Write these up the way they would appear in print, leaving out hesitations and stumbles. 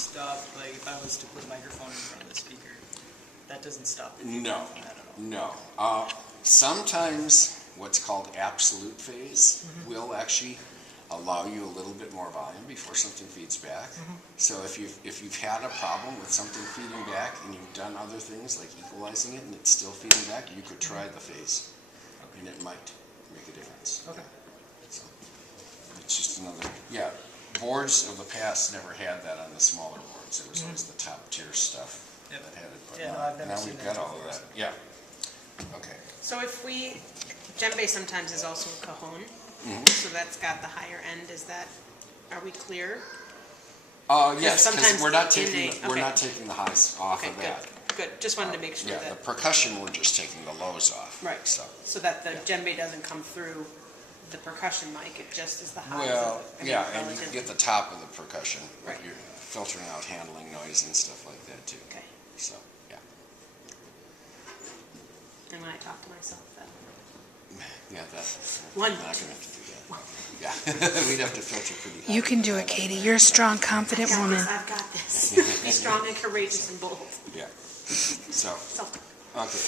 stop, like if I was to put a microphone in front of the speaker, that doesn't stop it? No, At all. no. Sometimes what's called absolute phase will actually allow you a little bit more volume before something feeds back. So if you've had a problem with something feeding back and you've done other things like equalizing it and it's still feeding back, you could try the phase, and it might make a difference. Okay. So it's just another, yeah. Boards of the past never had that on the smaller boards. It was always the top tier stuff that had it. But Yeah, no, I've never now seen we've that got all of before, that. Yeah. Okay. So if we, djembe sometimes is also a cajon, so that's got the higher end, is that, are we clear? Yes, because sometimes we're not in taking a- we're okay. not taking the highs off Okay, of that. good, just wanted to make sure Yeah, the that, percussion we're just taking the lows off. right, So so that the djembe doesn't come through the percussion mic, it just is the highs. well, of it. I mean, yeah, and you relative can get the top of the percussion, but Right. you're filtering out handling noise and stuff like that too. Okay, So yeah, and when I talk to myself, then, yeah, that One. we're not gonna have to do that. Yeah, we'd have to filter pretty high. You can do it, Katie. You're a strong, confident I've got woman. this, I've got this. Be strong and courageous and bold. Yeah. So Self-talk. okay,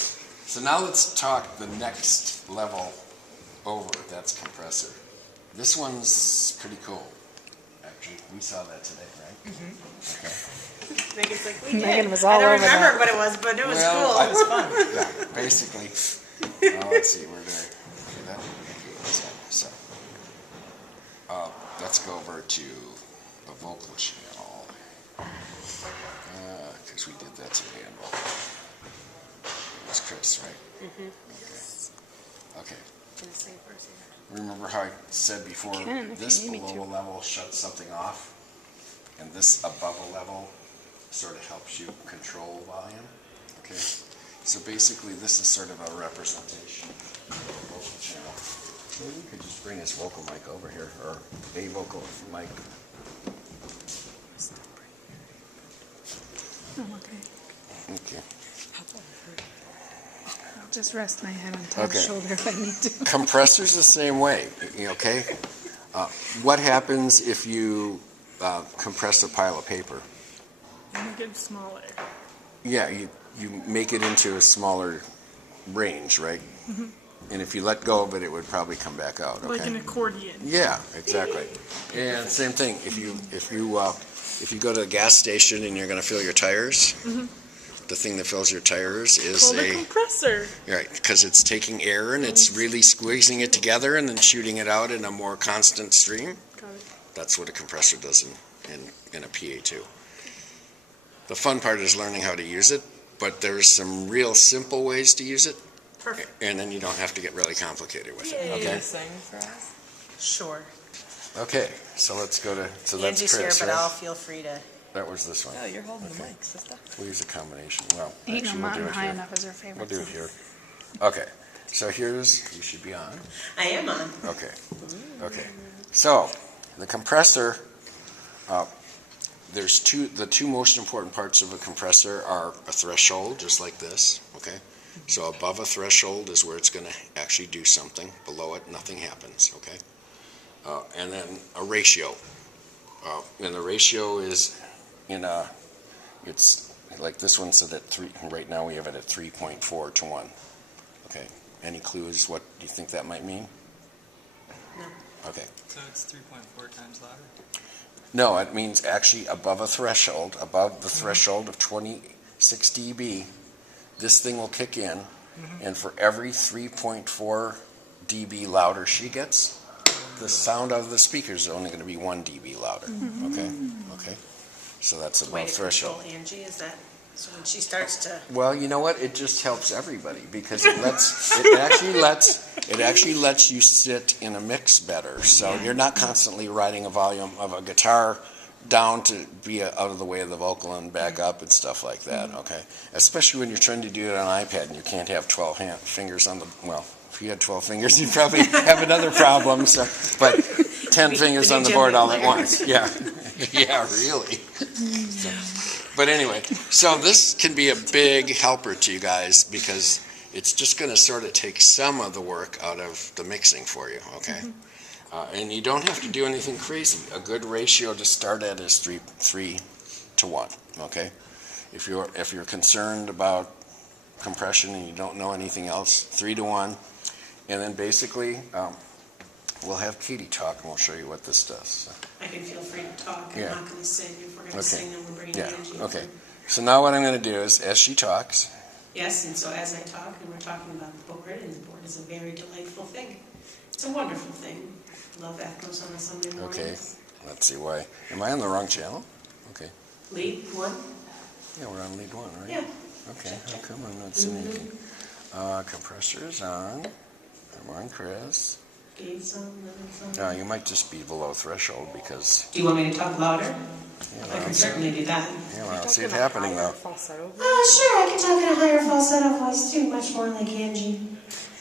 so now let's talk the next level over. That's compressor. This one's pretty cool. Actually, we saw that today, right? Okay. Megan's like, we did. Megan was all I don't over remember that. what it was, but it was Well, cool. it was fun. Yeah, basically. Let's see, we're going to do that. So, let's go over to the vocal channel. Because we did that today on vocal. It was Chris, right? Okay. In the same person. Remember how I said before, Can, if this you need me below to. a level shuts something off, and this above a level sort of helps you control volume. Okay, so basically this is sort of a representation of the vocal channel. Maybe we could just bring his vocal mic over here, or a vocal mic. Oh, okay. Okay. I'll just rest my head on Tom's Okay. shoulder if I need to. Compressor's the same way, okay? What happens if you compress a pile of paper? Make it smaller. Yeah, you make it into a smaller range, right? And if you let go of it, it would probably come back out, okay? Like an accordion. Yeah, exactly. And same thing, if you go to a gas station and you're gonna fill your tires, the thing that fills your tires is Called a compressor. right, because it's taking air and it's really squeezing it together and then shooting it out in a more constant stream. Got it. That's what a compressor does in a PA2. The fun part is learning how to use it, but there's some real simple ways to use it, Perfect. and then you don't have to get really complicated with it, Yay. okay? Sing for us. Sure. Okay, so let's go to, so that's Angie's Chris, here, but right? I'll feel free to. That was this one. Oh, you're holding Okay. the mic, sister. We'll use a combination, well, Ain't no actually, we'll do mountain it high here. enough is her favorite. We'll do it song. here. Okay, so here's, you should be on. I am on. Okay, okay. So, the compressor, there's the two most important parts of a compressor are a threshold, just like this, okay? So above a threshold is where it's gonna actually do something. Below it, nothing happens, okay? And then a ratio. And the ratio is it's like this one's at 3, right now we have it at 3.4 to 1. Okay, any clues what you think that might mean? No. Okay. So it's 3.4 times louder? No, it means actually above a threshold, above the threshold of 26 dB, this thing will kick in, and for every 3.4 dB louder she gets, the sound of the speaker is only going to be 1 dB louder. Okay? Okay? So that's Way above to threshold. control Angie, is that, so when she starts to, Well, you know what? It just helps everybody because it actually lets you sit in a mix better. So you're not constantly riding a volume of a guitar down to be out of the way of the vocal and back up and stuff like that. Okay, especially when you're trying to do it on an iPad and you can't have 12 fingers on the if you had 12 fingers, you'd probably have another problem. So, but 10 fingers on the board all at once. Yeah, yeah, really. So, but anyway, so this can be a big helper to you guys because it's just going to sort of take some of the work out of the mixing for you, okay? And you don't have to do anything crazy. A good ratio to start at is 3 to 1, okay? If you're concerned about compression and you don't know anything else, 3 to 1. And then basically, we'll have Katie talk and we'll show you what this does. So. I can feel free to talk. I'm Yeah. not gonna sing. If we're gonna Okay. sing, then we're bringing Yeah, energy. okay. So now what I'm going to do is, as she talks, Yes, and so as I talk, and we're talking about the board, and the board is a very delightful thing. It's a wonderful thing. Love Ethnos on a Sunday morning. okay, let's see why. Am I on the wrong channel? Okay. Lead one? Yeah, we're on lead 1, right? Yeah. Okay, how come I'm not seeing anything? Compressor's on. Come on, Chris. Gates on, limits on. No, you might just be below threshold because, Do you want me to talk louder? yeah, I I can don't see, certainly do that. yeah, I don't see it happening though. Sure, I can talk in a higher falsetto voice too, much more like Angie.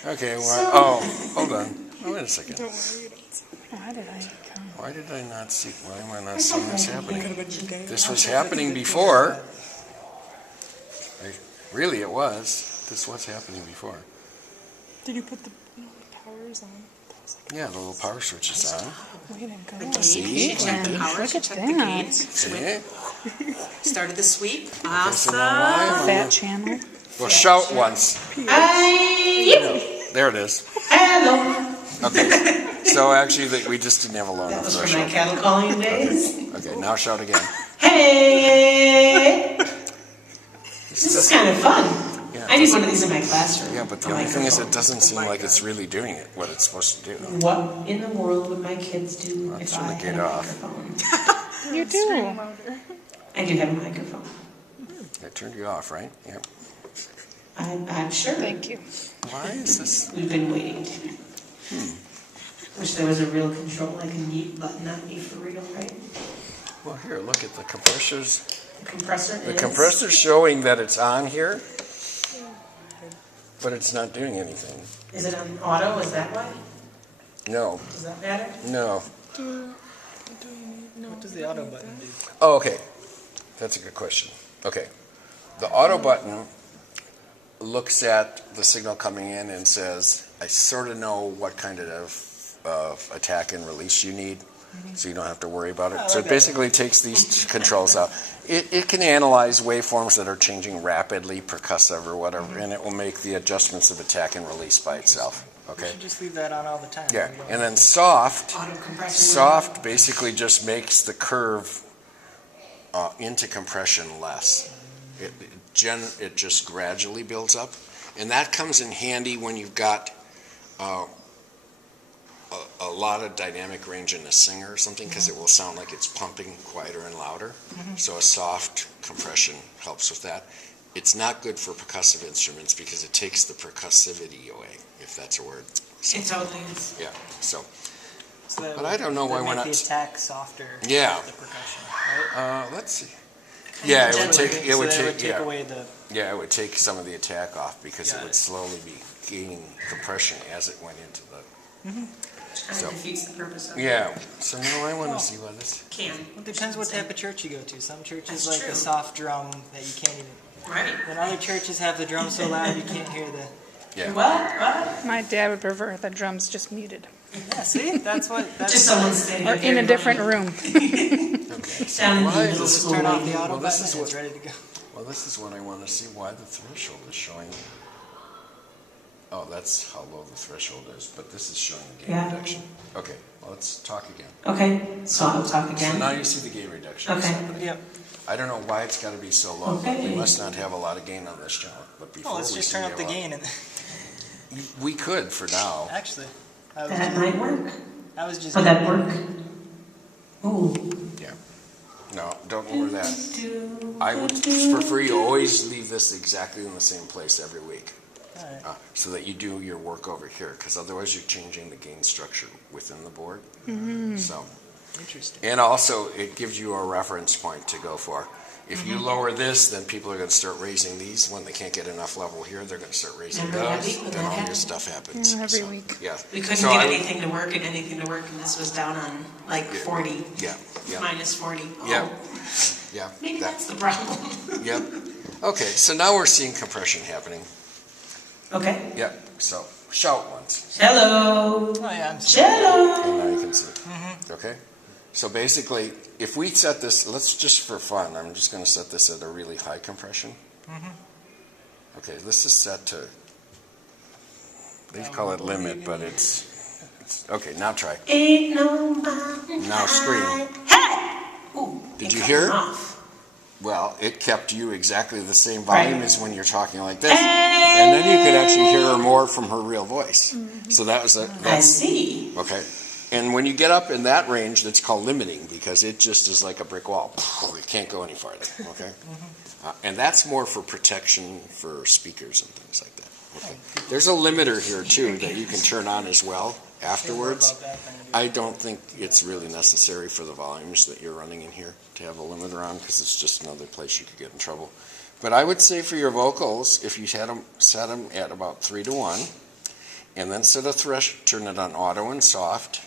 Okay, well, So- hold on. Oh, wait a second. Don't worry, you don't. Why did I come? Why did I not see, why am I not There's seeing something this I happening? can This was happening before. Really, it was. This was happening before. Did you put the powers on? Yeah, the little power switch is on. Way to go. See? She checked the power, Look she at checked the that. gates, See? started the sweep. So Awesome. now why am I Fat not- channel. Well, shout once. There it is. Hello. Okay, so actually, we just didn't have a low That enough was from my threshold. cattle calling days. Okay, now shout again. Hey! This is kind of fun. Yeah, I need one of these in my classroom. Yeah, but the only thing is, it doesn't seem like it's really doing it, what it's supposed to do. What in the world would my kids do Let's if turn I the had gate a off. microphone? You do. I do have a microphone. I turned you off, right? Yep. I'm sure. Thank you. Why is this? We've been waiting. Wish there was a real control, like a mute button on me for real, right? Well, here, look at the compressors. The compressor The is. compressor's showing that it's on here, but it's not doing anything. Is it on auto? Is that why? No, Does that matter? no. What does the auto button do? Oh, okay. That's a good question. Okay. The auto button looks at the signal coming in and says, I sort of know what kind of attack and release you need, so you don't have to worry about it. So it basically takes these controls out. It can analyze waveforms that are changing rapidly, percussive or whatever, and it will make the adjustments of attack and release by itself. You Okay? should just leave that on all the time. Yeah. You don't- And then soft Auto compressor. Soft basically just makes the curve into compression less. It just gradually builds up, and that comes in handy when you've got a lot of dynamic range in a singer or something, because it will sound like it's pumping quieter and louder. So a soft compression helps with that. It's not good for percussive instruments because it takes the percussivity away, if that's a word. So, It totally is. yeah. So. So that But would- I don't know why that'd we're make not- the attack softer. Yeah. with the percussion, right? Let's see. Yeah, it would gently. take. So It would that take. Yeah. away the. Yeah, it would take some of the attack off because it Got would it. slowly be gaining compression as it went into the. Kind So- of defeats the purpose of it. Yeah. So now I want to see what this. Can. It depends what type of church you go to. Some churches That's like true. a soft drum that you can't even. Right. Then other churches have the drum so loud you can't hear the. Yeah. What? My dad would prefer the drums just muted. Yeah, see, that's what. That's Just someone standing Or there in a different running. room. Okay. So Down in the why middle is Just school. turn off the auto Well, this button is and it's what- ready to go. Well, this is what I want to see. Why the threshold is showing. Oh, that's how low the threshold is. But this is showing the gain Yeah. reduction. Okay. Well, let's talk again. Okay, so I'll talk So now again. you see the gain reduction. Okay. Yep. I don't know why it's got to be so low. But we Okay. must not have a lot of gain on this channel. But before Well, let's we just see turn a up the lot- gain and. We could for now. Actually, I That was, might work. I was just. Would that work? Ooh. Yeah. No, don't lower that. I would prefer you always leave this exactly in the same place every week, Alright. so that you do your work over here, because otherwise you're changing the gain structure within the board. So, Interesting. and also it gives you a reference point to go for. If you lower this, then people are going to start raising these. When they can't get enough level here, they're going to start raising Remember that those. week when Then that all your happened? stuff happens. Yeah, every So, week. Yeah. We couldn't So get I would- anything to work, and this was down on like 40, Yeah. Yeah. minus 40. Yeah. Oh, Yeah. maybe that- that's the problem. Yep. Okay, so now we're seeing compression happening. Okay. Yep. So shout once, Hello. Oh yeah, I'm. Hello. and now you can see it. Okay. So basically, if we set this, let's just for fun, I'm just going to set this at a really high compression. Okay, this is set to, they call it limit, but it's okay, now try. Ain't no mountain Now scream. high. Ooh, Did it you cut hear me it? off. Well, it kept you exactly the same volume Right. as when you're talking like this. And then you could actually hear her more from her real voice. So that was I that's see. okay. And when you get up in that range, that's called limiting because it just is like a brick wall. It can't go any farther. Okay, and that's more for protection for speakers and things like that. Okay, there's a limiter here too that you can turn on as well afterwards. About that, then I don't think it's really necessary for the volumes that you're running in here to have a limiter on because it's just another place you could get in trouble. But I would say for your vocals, if you set them at about 3 to 1, and then set a turn it on auto and soft,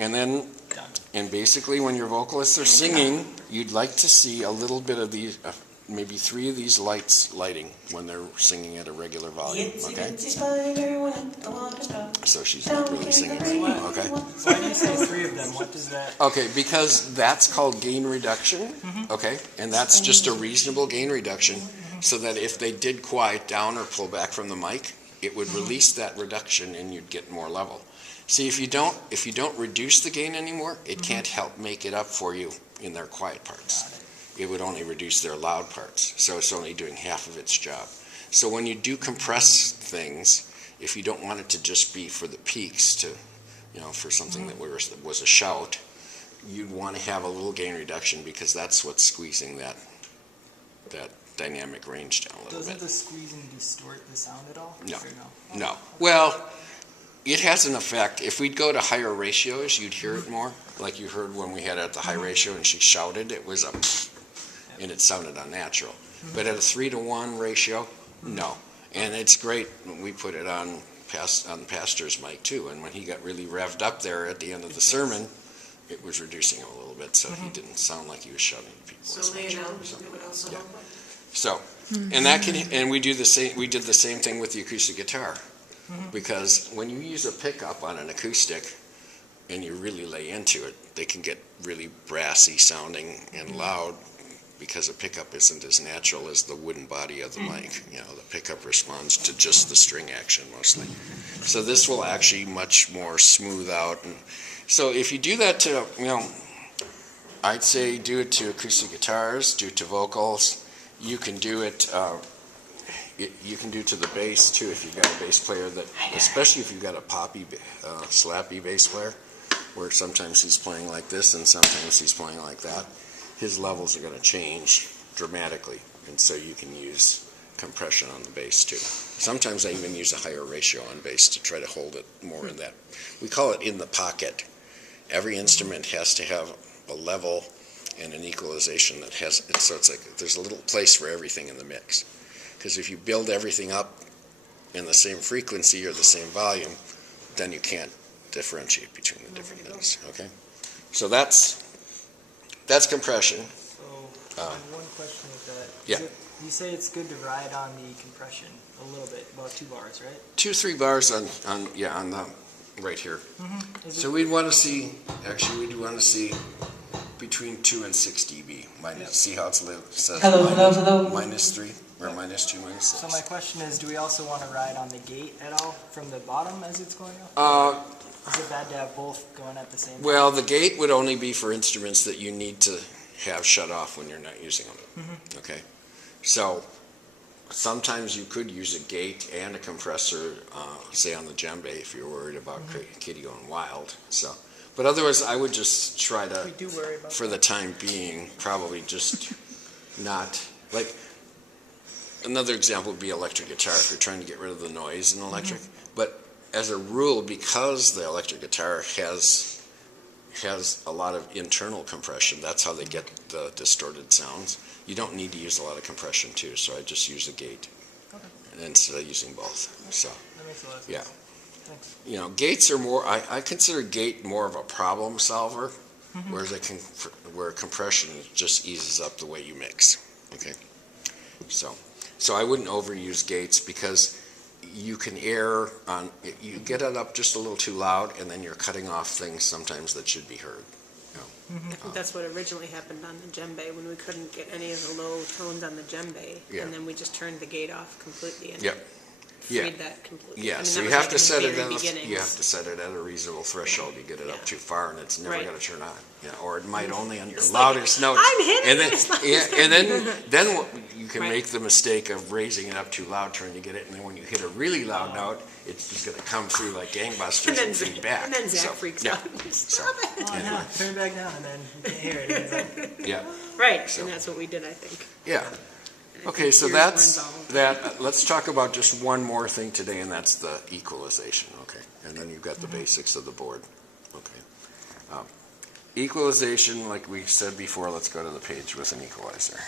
and then, Done. and basically when your vocalists are singing, you'd like to see a little bit of these, maybe 3 of these lights lighting when they're singing at a regular volume, Itsy okay? bitsy spider went the water drop. So she's not really singing, okay? Why do you say 3 of them? What does that? Okay, because that's called gain reduction, okay? And that's just a reasonable gain reduction, so that if they did quiet down or pull back from the mic, it would release that reduction and you'd get more level. See, if you don't reduce the gain anymore, it can't help make it up for you in their quiet parts. It would only reduce their loud parts, so it's only doing half of its job. So when you do compress things, if you don't want it to just be for the peaks to, for something that was a shout, you'd want to have a little gain reduction because that's what's squeezing that dynamic range down a little Doesn't bit. the squeezing distort the sound at all? No. Or no? No. Well, it has an effect. If we'd go to higher ratios, you'd hear it more. Like you heard when we had it at the high ratio and she shouted, it was a and it sounded unnatural. But at a 3 to 1 ratio, no. And it's great when we put it on Pastor's mic too. And when he got really revved up there at the end of the sermon, it was reducing him a little bit, so he didn't sound like he was shouting at people So as lay much. it out, So, it would also yeah. help. So, and that can, and we did the same thing with the acoustic guitar, because when you use a pickup on an acoustic, and you really lay into it, they can get really brassy sounding and loud, because a pickup isn't as natural as the wooden body of the mic. The pickup responds to just the string action mostly. So this will actually much more smooth out. And so if you do that to, I'd say do it to acoustic guitars, do it to vocals. You can do it. You can do it to the bass too if you've got a bass player that, especially if you've got a poppy, slappy bass player, where sometimes he's playing like this and sometimes he's playing like that. His levels are going to change dramatically, and so you can use compression on the bass too. Sometimes I even use a higher ratio on bass to try to hold it more in that. We call it in the pocket. Every instrument has to have a level and an equalization that has, so it's like there's a little place for everything in the mix. Because if you build everything up in the same frequency or the same volume, then you can't differentiate between the different things, okay? So that's compression. So, I have one question with that. Yeah. You say it's good to ride on the compression a little bit, about 2 bars, right? 2-3 bars on the right here. Is So we'd want to see between 2 and 6 dB. Minus, see how it's says Hello, hello, hello. -3 or -2, -6. So my question is, do we also want to ride on the gate at all from the bottom as it's going up? Is it bad to have both going at the same time? Well, the gate would only be for instruments that you need to have shut off when you're not using them. Okay, so sometimes you could use a gate and a compressor, say on the djembe, if you're worried about Kitty going wild. So, but otherwise, I would just try to, We do worry about for the time being, probably just not like. Another example would be electric guitar. If you're trying to get rid of the noise in electric, but as a rule, because the electric guitar has a lot of internal compression, that's how they get the distorted sounds. You don't need to use a lot of compression too, so I just use a gate instead of using both. So, That makes a lot of sense. yeah. Thanks. Gates are more. I consider gate more of a problem solver, whereas where compression just eases up the way you mix. Okay, so I wouldn't overuse gates because you can err on, you get it up just a little too loud and then you're cutting off things sometimes that should be heard. I think that's what originally happened on the djembe, when we couldn't get any of the low tones on the djembe. Yeah. And then we just turned the gate off completely and Yep. Yeah. freed that completely. I Yeah, mean, so that you was have like to in the set it very at beginnings. you have to set it at a reasonable threshold. You get it up Yeah. too far, and it's never Right. going to turn on. Yeah, or it might only on your It's like, loudest notes. I'm hitting and then, this loud. yeah, and then what, you can Right. make the mistake of raising it up too loud, trying to get it, and then when you hit a really loud note, it's just going to come through like gangbusters And and, then, feed back. and then Zach So, freaks yeah. out. Stop it. Oh, Anyway. no, turn it back down, and then you can't hear it. It's like, Yeah, Right, So- and that's what we did, I think. yeah. And I Okay, think so ears were that's involved. that. Let's talk about just one more thing today, and that's the equalization. Okay, and then you've got the basics of the board. Okay, equalization, like we said before. Let's go to the page with an equalizer,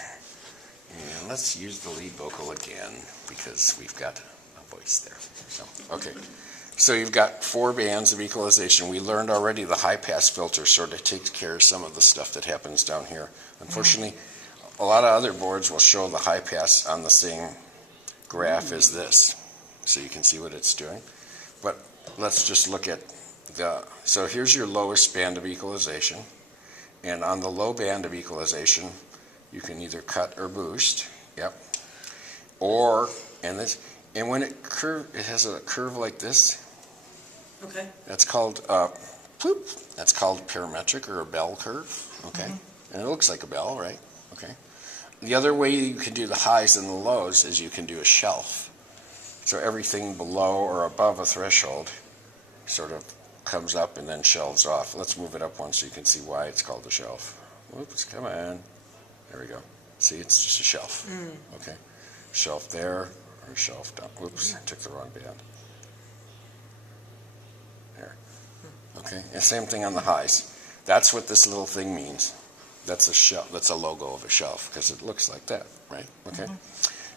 and let's use the lead vocal again because we've got a voice there. So okay. So you've got 4 bands of equalization. We learned already the high-pass filter sort of takes care of some of the stuff that happens down here. Unfortunately, a lot of other boards will show the high-pass on the same graph as this, so you can see what it's doing. But let's just look at so here's your lowest band of equalization. And on the low band of equalization, you can either cut or boost. Yep. Or, and when it has a curve like this. Okay. That's called That's called parametric or a bell curve. Okay, and it looks like a bell, right? Okay. The other way you can do the highs and the lows is you can do a shelf. So everything below or above a threshold sort of comes up and then shelves off. Let's move it up one so you can see why it's called a shelf. Whoops, come on. There we go. See, it's just a shelf. Okay. Shelf there or shelf down. Whoops, I took the wrong band. There. Okay, and same thing on the highs. That's what this little thing means. That's a shelf. That's a logo of a shelf because it looks like that, right? Okay.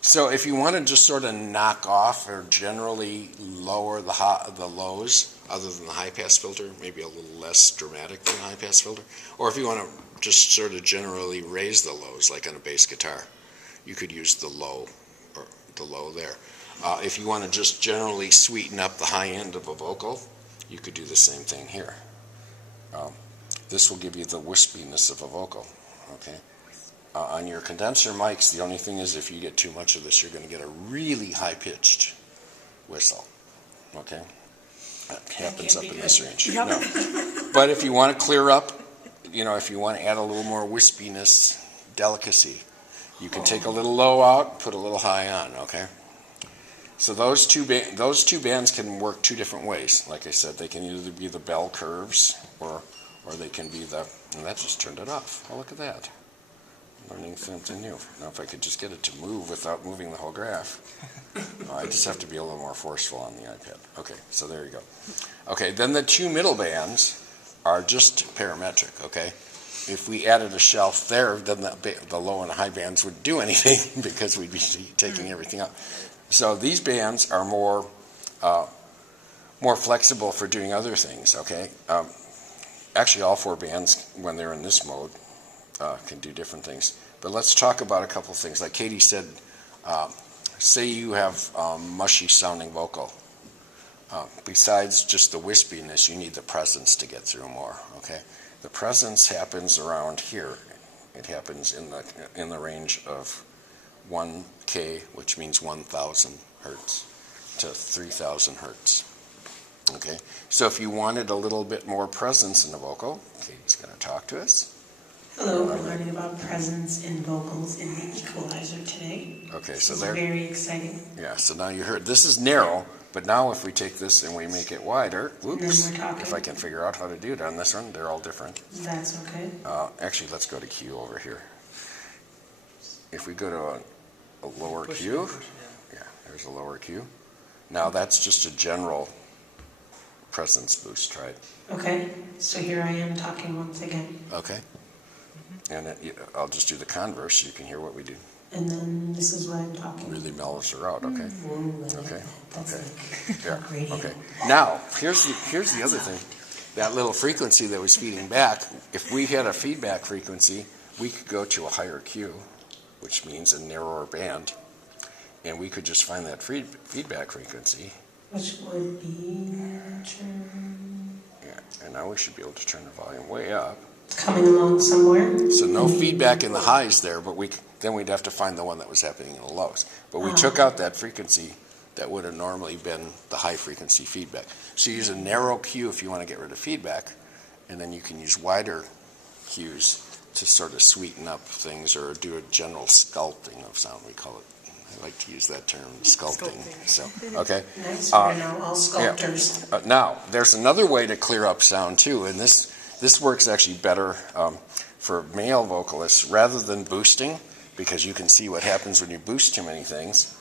So if you want to just sort of knock off or generally lower the lows, other than the high pass filter, maybe a little less dramatic than the high pass filter, or if you want to just sort of generally raise the lows, like on a bass guitar, you could use the low or the low there. If you want to just generally sweeten up the high end of a vocal, you could do the same thing here. This will give you the wispiness of a vocal. Okay. On your condenser mics, the only thing is if you get too much of this, you're going to get a really high-pitched whistle. Okay? That happens up in this range. No. But if you want to clear up, if you want to add a little more wispiness, delicacy, you can take a little low out, put a little high on, okay? So those two bands can work 2 different ways. Like I said, they can either be the bell curves or they can be and that just turned it off. Oh, look at that. Learning something new. Now, if I could just get it to move without moving the whole graph. I just have to be a little more forceful on the iPad. Okay, so there you go. Okay, then the 2 middle bands are just parametric, okay? If we added a shelf there, then the low and high bands wouldn't do anything because we'd be taking everything out. So these bands are more flexible for doing other things, okay? Actually, all 4 bands, when they're in this mode, can do different things. But let's talk about a couple things. Like Katie said, say you have mushy sounding vocal. Besides just the wispiness, you need the presence to get through more, okay? The presence happens around here. It happens in the range of 1K, which means 1,000 hertz, to 3,000 hertz. Okay, so if you wanted a little bit more presence in the vocal, Katie's going to talk to us. Hello, we're learning about presence in vocals in the equalizer today. Okay, This so is there. very exciting. Yeah, so now you heard this is narrow, but now if we take this and we make it wider, whoops, we're talking. if I can figure out how to do it on this one, they're all different. That's okay. Actually, let's go to Q over here. If we go to a lower push Q, it, push it, yeah, there's a lower Q. Now that's just a general presence boost, right? Okay, so here I am talking once again. Okay. And I'll just do the converse so you can hear what we do. And then this is what I'm talking. Really mellows her out, okay? Ooh, I like Okay, that. That's okay. like Yeah, talk radio. okay. Now, here's the other thing. That little frequency that was feeding back, if we had a feedback frequency, we could go to a higher Q, which means a narrower band, and we could just find that feedback frequency. Which would be Yeah, and now we should be able to turn the volume way up. coming along somewhere. So no feedback in the highs there, but then we'd have to find the one that was happening in the lows. But we took out that frequency that would have normally been the high frequency feedback. So you use a narrow cue if you want to get rid of feedback, and then you can use wider cues to sort of sweeten up things or do a general sculpting of sound, we call it. I like to use that term, sculpting. So, okay. Nice, we're now all sculptors. Now, there's another way to clear up sound too, and this works actually better for male vocalists rather than boosting, because you can see what happens when you boost too many things.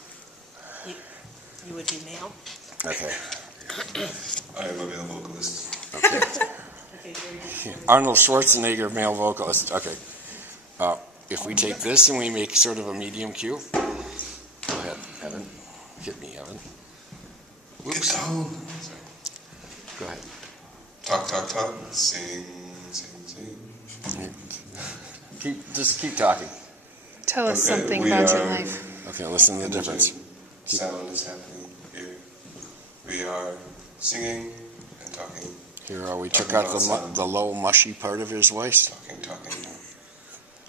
You would be male? Okay. I am a male vocalist. Okay. Okay, very good. Arnold Schwarzenegger, male vocalist. Okay. If we take this and we make sort of a medium cue. Go ahead, Evan. Hit me, Evan. Get down. Sorry. Go ahead. Talk, talk, talk. Sing, sing, sing. Just keep talking. Tell us Okay, something we about your are- life. Okay, listen to the difference. Sound is happening here. We are singing and talking, Here, we took Talking out about sound. the low, mushy part of his voice. talking.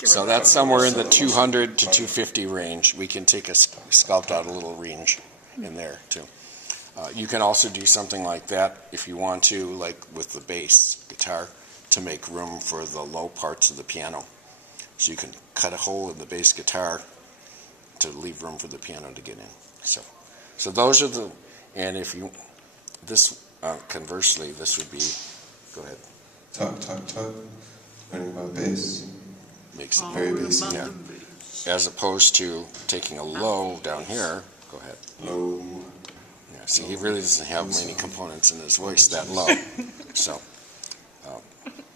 So that's somewhere in the 200 to 250 range. We can take sculpt out a little range in there too. You can also do something like that if you want to, like with the bass guitar, to make room for the low parts of the piano. So you can cut a hole in the bass guitar to leave room for the piano to get in. So those are the, and if you, this, conversely, this would be, go ahead. Talk, talk, talk. Learning about bass. Makes it Very basic. Yeah. As opposed to taking a low down here, go ahead. Low. Yeah, see, he really doesn't have many components in his voice that low.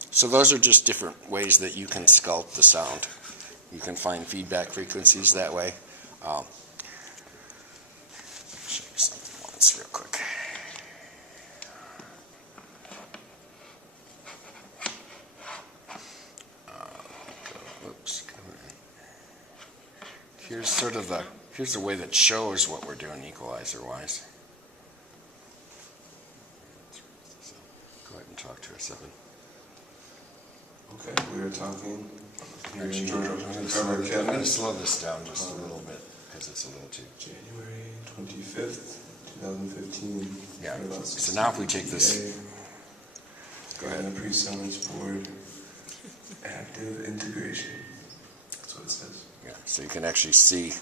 So those are just different ways that you can sculpt the sound. You can find feedback frequencies that way. Show you something once real quick. Oops. Here's the way that shows what we're doing equalizer-wise. Go ahead and talk to us, Evan. Okay, we are talking. Actually, I'm going to slow this down just a little bit because it's a little too. January 25th, 2015. Yeah. About So now if we take this, 60 go PA, ahead. and the pre-summons board. Active integration. That's what it says. Yeah. So you can actually see.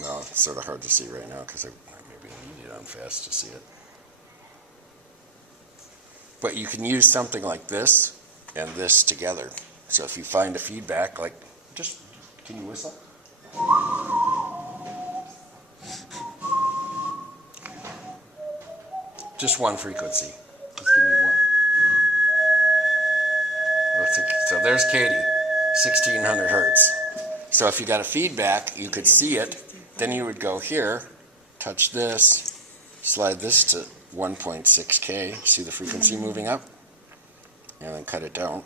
Well, it's sort of hard to see right now because maybe I need it on fast to see it. But you can use something like this and this together. So if you find a feedback, like, can you whistle? Just one frequency. Just give me one. So there's Katie, 1600 hertz. So if you got a feedback, you could see it. Then you would go here, touch this, slide this to 1.6K. See the frequency moving up? And then cut it down.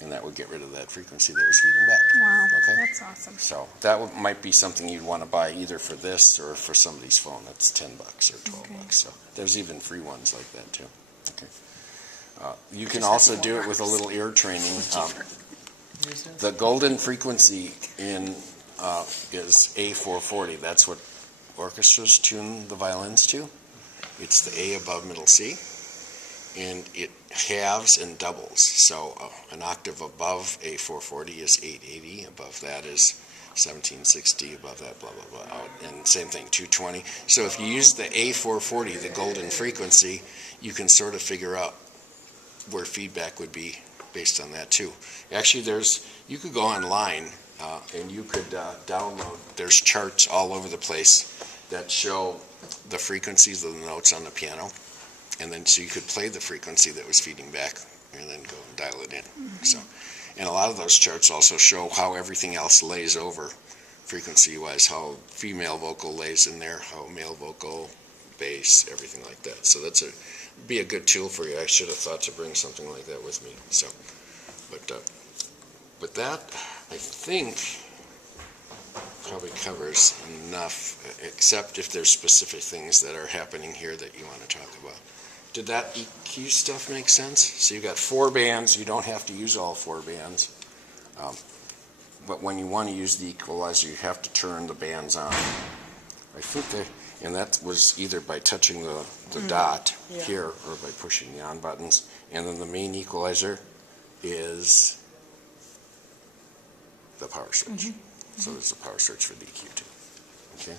And that would get rid of that frequency that was feeding back. Wow, Okay? that's awesome. So that might be something you'd want to buy either for this or for somebody's phone. That's $10 or $12. So there's even free ones like that too. Okay. You can also do it with a little ear training. The golden frequency is A440. That's what orchestras tune the violins to. It's the A above middle C. And it halves and doubles. So an octave above A440 is 880. Above that is 1760. Above that, blah, blah, blah. And same thing, 220. So if you use the A440, the golden frequency, you can sort of figure out where feedback would be based on that too. Actually, you could go online and you could download, there's charts all over the place that show the frequencies of the notes on the piano. And then so you could play the frequency that was feeding back and then go and dial it in. Mm-hmm. So, and a lot of those charts also show how everything else lays over frequency-wise, how female vocal lays in there, how male vocal, bass, everything like that. So that's be a good tool for you. I should have thought to bring something like that with me. So, but that I think probably covers enough, except if there's specific things that are happening here that you want to talk about. Did that EQ stuff make sense? So you've got 4 bands, you don't have to use all 4 bands. But when you want to use the equalizer, you have to turn the bands on. I think and that was either by touching the dot here or by pushing the on buttons. And then the main equalizer is the power switch. So there's a power switch for the EQ too. Okay?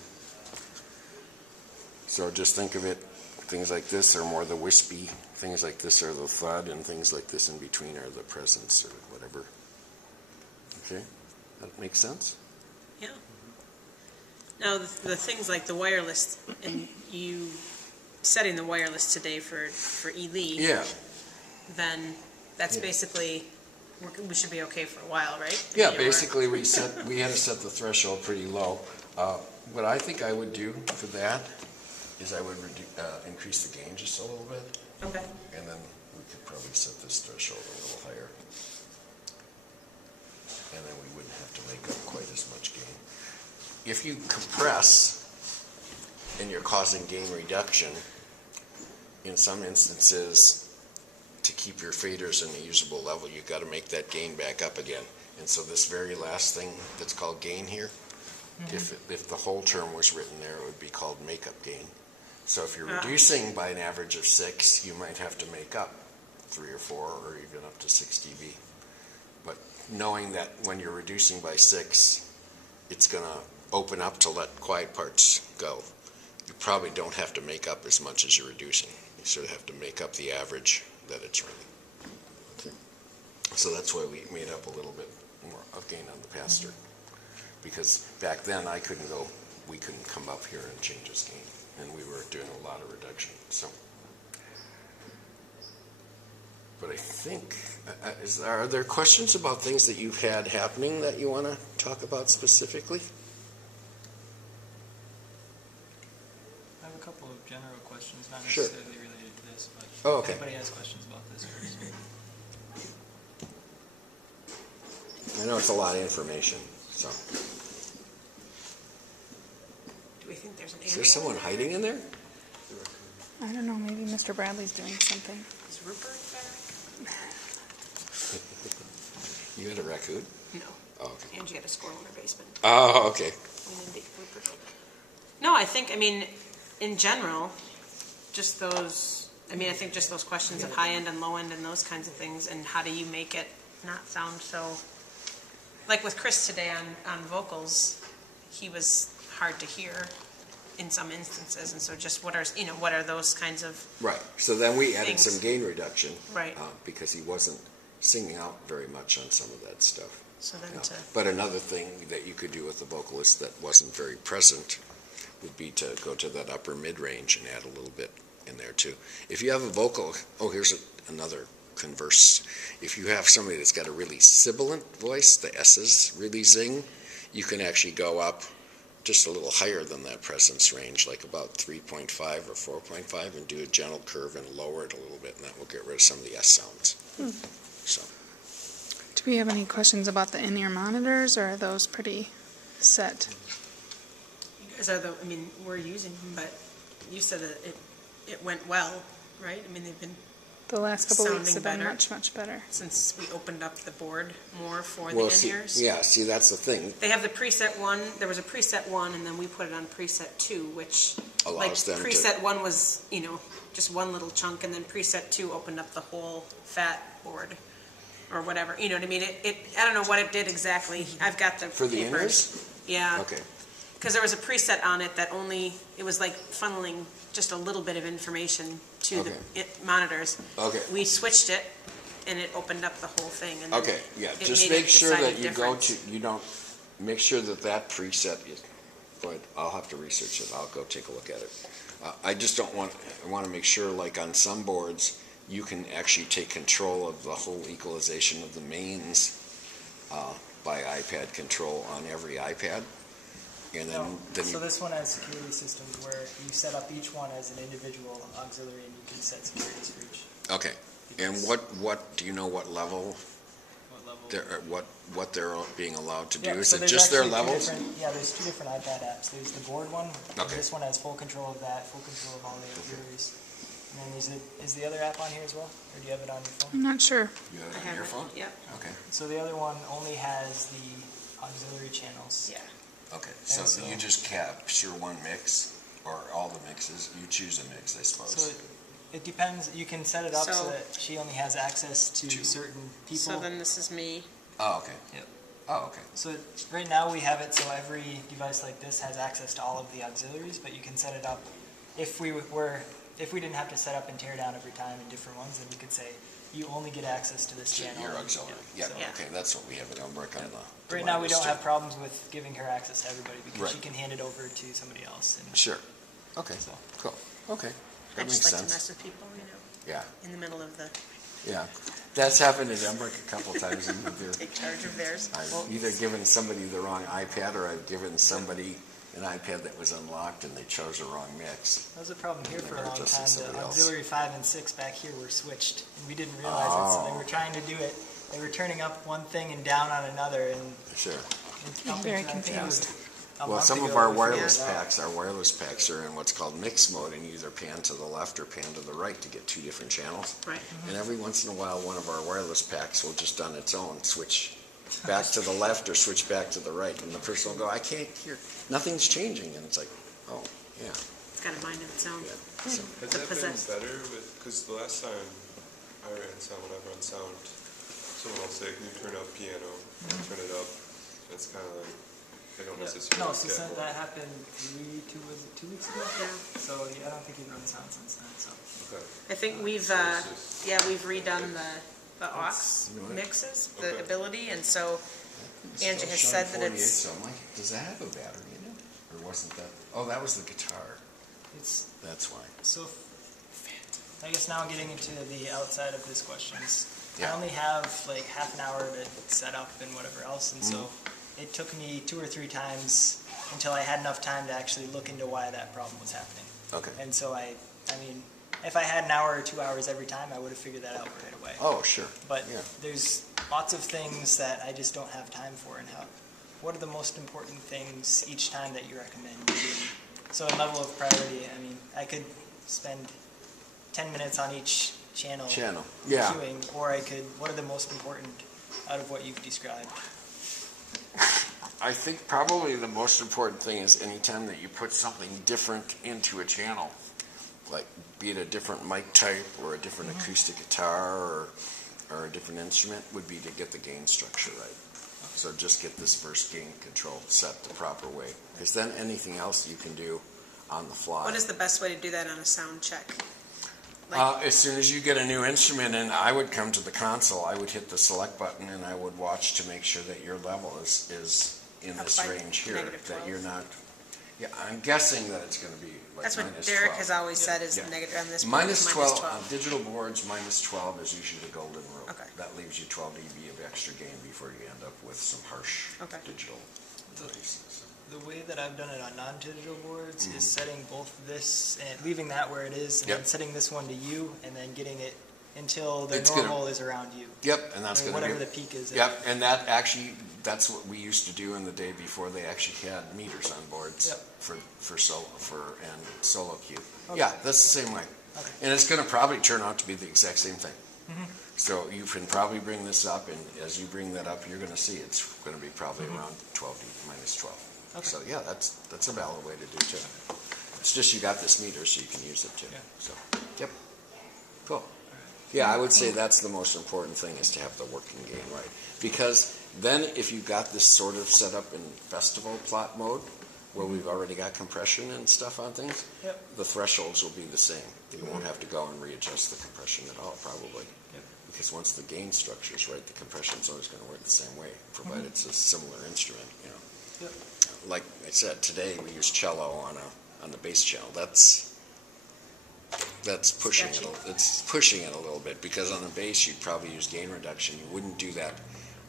So just think of it, things like this are more the wispy, things like this are the thud, and things like this in between are the presence or whatever. Okay? That makes sense? Yeah. Now, the things like the wireless, and you setting the wireless today for Ely, Yeah. then that's basically, we should be okay for a while, right? Yeah, You know, basically we had to set the threshold pretty low. What I think I would do for that is I would increase the gain just a little bit, Okay. and then we could probably set this threshold a little higher. And then we wouldn't have to make up quite as much gain. If you compress and you're causing gain reduction, in some instances, to keep your faders in a usable level, you've got to make that gain back up again. And so this very last thing that's called gain here, if the whole term was written there, it would be called makeup gain. So if you're reducing by an average of 6, you might have to make up 3 or 4 or even up to 6 dB. But knowing that when you're reducing by 6, it's going to open up to let quiet parts go. You probably don't have to make up as much as you're reducing. You sort of have to make up the average that it's running. Okay. So that's why we made up a little bit more of gain on the pass-through. Because back then we couldn't come up here and change his gain. And we were doing a lot of reduction. So, but I think, are there questions about things that you've had happening that you want to talk about specifically? I have a couple of general questions, not Sure. necessarily related to this, but Oh, okay. if anybody has questions about this first. I know it's a lot of information, so. Do we think there's an Is there someone hiding in there? I don't know, maybe Mr. Bradley's doing something. Is Rupert there? You had a raccoon? No. Oh, okay. Angie had a squirrel in her basement. Oh, okay. No, I think, in general, just those, I think just those questions of high end and low end and those kinds of things, and how do you make it not sound so, like with Chris today on vocals, he was hard to hear in some instances, and so just what are those kinds of, Right. So then we added Things. some gain reduction. Right. Because he wasn't singing out very much on some of that stuff. so then Yeah. to, But another thing that you could do with the vocalist that wasn't very present would be to go to that upper mid-range and add a little bit in there too. If you have a vocal, here's another converse. If you have somebody that's got a really sibilant voice, the S's really zing, you can actually go up just a little higher than that presence range, like about 3.5 or 4.5, and do a gentle curve and lower it a little bit, and that will get rid of some of the S sounds. So. Do we have any questions about the in-ear monitors, or are those pretty set? we're using them, but you said that it went well, right? They've been, The last couple weeks Sounding have been better. much, much better. since we opened up the board more for the Well, see, in-ears. yeah, see, that's the thing. They have the preset 1, there was a preset 1, and then we put it on preset 2, which, Allows them to- preset 1 was, just one little chunk, and then preset 2 opened up the whole fat board, or whatever, you know what I mean? I don't know what it did exactly, I've got the For the papers. in-ears? Yeah. Okay. Because there was a preset on it that it was like funneling just a little bit of information to the monitors. Okay. We switched it, and it opened up the whole thing. And then Okay, yeah, it just made a make sure that decided you go difference. to, you don't, make sure that preset is, go ahead, I'll have to research it, I'll go take a look at it. I just don't want, I want to make sure, like on some boards, you can actually take control of the whole equalization of the mains by iPad control on every iPad. And then So you, this one has security systems where you set up each one as an individual auxiliary, and you can set securities for each. okay, and what, do you know what level, What level? what they're being allowed to do? Yeah, Is so it there's just their actually two levels? different- there's 2 different iPad apps. There's the board one. and Okay. This one has full control of that, full control of all the auxiliaries. And then is the other app on here as well? Or do you have it on your phone? I'm not sure. You I have it on have your it. phone? Yep. Okay. So the other one only has the auxiliary channels. Yeah. Okay, so And so- you just capture one mix, or all the mixes, you choose a mix, I So suppose. it depends. You can set it up so So- that she only has access to To- certain people. So then this is me. Oh, okay. Yep. Oh, okay. So right now we have it so every device like this has access to all of the auxiliaries, but you can set it up if we didn't have to set up and tear down every time in different ones, then we could say you only get access to this To channel. your auxiliary, yeah, so- Yeah. okay, that's what we have it on work on the. Right now we wireless don't too. have problems with giving her access to everybody because Right. she can hand it over to somebody else. And Sure, okay, so cool, okay, I that makes just like to sense. mess with people, Yeah, in the middle of the, yeah, that's happened in Emmerich a couple times, and take charge of theirs. I've either given somebody the wrong iPad, or I've given somebody an iPad that was unlocked and they chose the wrong mix. that was a problem here for a Never long trusted time. somebody The else. auxiliary 5 and 6 back here were switched, and we didn't realize it. So they Oh. were trying to do it. They were turning up one thing and down on another, and Sure. I'm very I think it was confused. a Well, month some of ago our we figured wireless it out. packs are in what's called mix mode, and you either pan to the left or pan to the right to get two different channels. Right. And every once in a while, one of our wireless packs will just on its own switch back to the left or switch back to the right, and the person will go, I can't hear, nothing's changing, and it's like, oh, yeah. It's got a mind of its own. So, Has The that been possessed. better with, because the last time I ran sound, when I've run sound, someone will say, can you turn up piano? I'll turn it up. It's kind of like, they don't necessarily No, so get since more. that happened 2 weeks ago? Yeah. So yeah, I don't think you've run sound since then, so. Okay. I think we've, So it's just- we've redone the aux You know what? mixes, the Okay. ability, and so it's Angie still has showing said that 48, it's- So I'm like, does that have a battery in it? Or wasn't that, oh, that was the guitar, It's that's why. so. I guess now getting into the outside of this questions. Yeah. I only have like half an hour to set up and whatever else, and so Mm-hmm. it took me 2 or 3 times until I had enough time to actually look into why that problem was happening. Okay. And so I mean, if I had an hour or 2 hours every time, I would have figured that out right away. Oh, sure. But Yeah. there's lots of things that I just don't have time for, and what are the most important things each time that you recommend you do? So in level of priority, I mean, I could spend 10 minutes on each channel Yeah. queuing, or I could, what are the most important out of what you've described? I think probably the most important thing is anytime that you put something different into a channel, like be it a different mic type or a different acoustic guitar or a different instrument, would be to get the gain structure right. So just get this first gain control set the proper way, because then anything else you can do on the fly. what is the best way to do that on a sound check? As soon as you get a new instrument in, I would come to the console, I would hit the select button, and I would watch to make sure that your level is in Up this by range here, negative that 12. you're not, yeah, I'm guessing that it's gonna be like That's what minus Derek 12. has always said is Yeah. negative on this. board Minus is 12, on digital boards, minus 12 is usually the golden rule. Okay. That leaves you 12 dB of extra gain before you end up with some harsh Okay. digital noise. So, The way that I've done it on non-digital boards is setting both this and leaving that where it is, and Yep. then setting this one to you, and then getting it until the It's gonna- normal is around you. Yep, and that's Or gonna whatever be. the peak is. Yep, and that actually, that's what we used to do in the day before they actually had meters on boards Yep. and solo cue. Okay. Yeah, that's the same way. Okay. And it's gonna probably turn out to be the exact same thing. So you can probably bring this up, and as you bring that up, you're gonna see it's gonna be probably around 12 dB, minus 12. Okay. So, yeah, that's a valid way to do it too. It's just you got this meter, so you can use it too. Yeah. So, yep, cool. Yeah, I would say that's the most important thing, is to have the working gain right. Because then if you got this sort of set up in festival plot mode, where we've already got compression and stuff on things, Yep. the thresholds will be the same. You won't have to go and readjust the compression at all, probably. Yep. Because once the gain structure is right, the compression's always going to work the same way, provided it's a similar instrument, you know. Yep. Like I said, today we use cello on the bass channel. That's pushing it. Sketchy. It's pushing it a little bit, because on the bass you'd probably use gain reduction. You wouldn't do that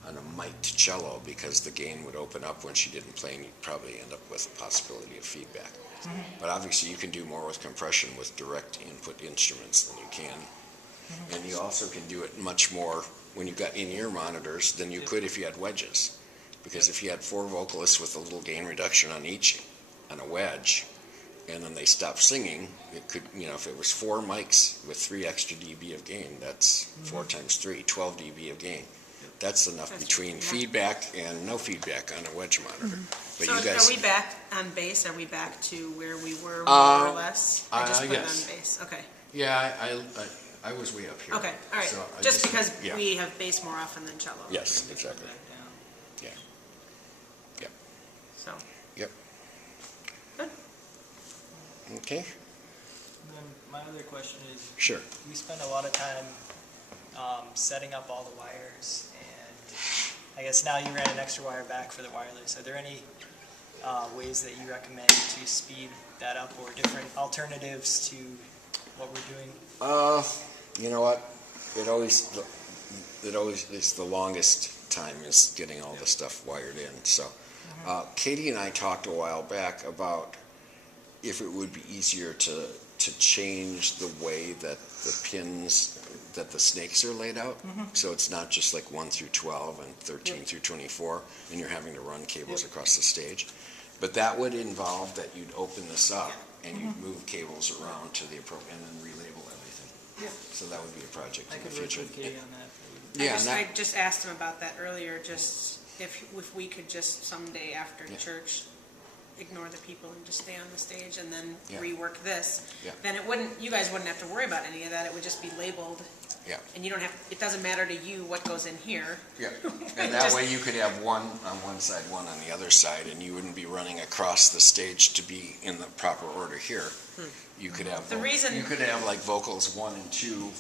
on a mic'd cello, because the gain would open up when she didn't play, and you'd probably end up with a possibility of feedback. But obviously you can do more with compression with direct input instruments than you can. And you also can do it much more when you've got in-ear monitors than you could if you had wedges. Because if you had 4 vocalists with a little gain reduction on each, on a wedge, and then they stop singing, it could, if it was 4 mics with 3 extra dB of gain, that's 4 times 3, 12 dB of gain. That's enough between feedback and no feedback on a wedge monitor. But So you guys, are we back on base? Are we back to where we were more or less? I just put it yes. on base. Okay. yeah, I was way up here. Okay. All right. So I just because yeah. we have bass more often than cello. Yes, exactly. Back down. Yeah. Yep. So. Yep. Good. Okay. And then my other question is, Sure. we spend a lot of time setting up all the wires, and I guess now you ran an extra wire back for the wireless. Are there any ways that you recommend to speed that up, or different alternatives to what we're doing? You know what? It always is the longest time is getting all the stuff wired in. So, Katie and I talked a while back about if it would be easier to change the way that the pins, that the snakes are laid out. So it's not just like 1 through 12 and 13 through 24, and you're having to run cables across the stage. But that would involve that you'd open this up and you'd move cables around to the appropriate, and then relabel everything. So that would be a project I in the could work future. with Katie on that. Yeah, I just asked him about that earlier. Just if we could just someday after church ignore the people and just stay on the stage and then rework this, then you guys wouldn't have to worry about any of that. It would just be labeled. Yeah. And you don't have, it doesn't matter to you what goes in here. Yeah, and that way you could have one on one side, one on the other side, and you wouldn't be running across the stage to be in the proper order here. You could have you could have like vocals 1 and 2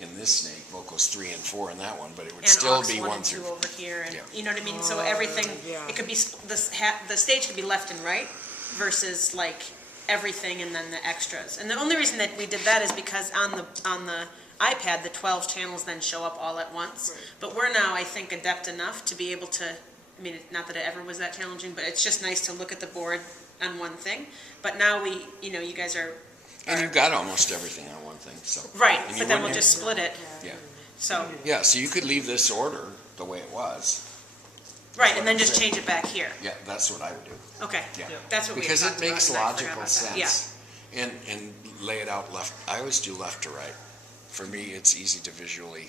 in this snake, vocals 3 and 4 in that one, but it would And still aux be 1 1 and 2 through. over here, and Yeah. you know what I mean? So everything, it could be, the stage could be left and right versus like everything and then the extras. And the only reason that we did that is because on the iPad, the 12 channels then show up all at once. Right. But we're now, I think, adept enough to be able to, I mean, not that it ever was that challenging, but it's just nice to look at the board on one thing. But now you guys are... And you've got almost everything on one thing, so. Right, and but then we'll just split it. Yeah. So, Yeah, so you could leave this order the way it was. right, and then just change it back here. Yeah, that's what I would do. Okay, Yeah. that's what we Because talked it makes about, and I forgot logical about that. sense. And lay it out left. I always do left to right. For me, it's easy to visually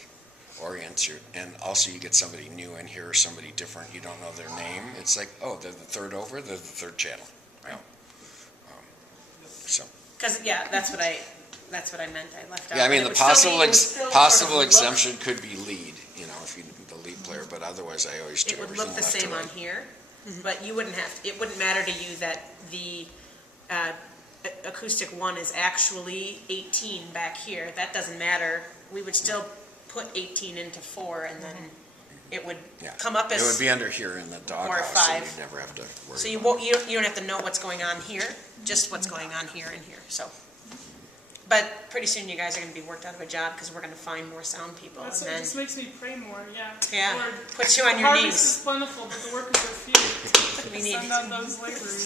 orient you. And also you get somebody new in here or somebody different, you don't know their name. It's like, oh, they're the third over, they're the third channel. Right. So. Because, that's what I meant, I left out. Yeah, I mean, It the would still possible be- it would still possible sort of look- exemption could be lead, if you the lead player, but otherwise I always do It would everything look the left to same right. on here, but you wouldn't have, it wouldn't matter to you that the acoustic 1 is actually 18 back here. That doesn't matter. We would still put 18 into 4, and then it would Yeah. come up It would as, be under here in the doghouse, so 5. you'd never have to worry so you about won't, you don't have to know what's going on here, just what's going on here and here, so. But pretty soon you guys are gonna be worked out of a job, because we're gonna find more sound people, and That's what then, just makes me pray more, yeah. yeah, Lord, puts you on the your harvest knees. is plentiful, but the workers are few. We need Send out those laborers.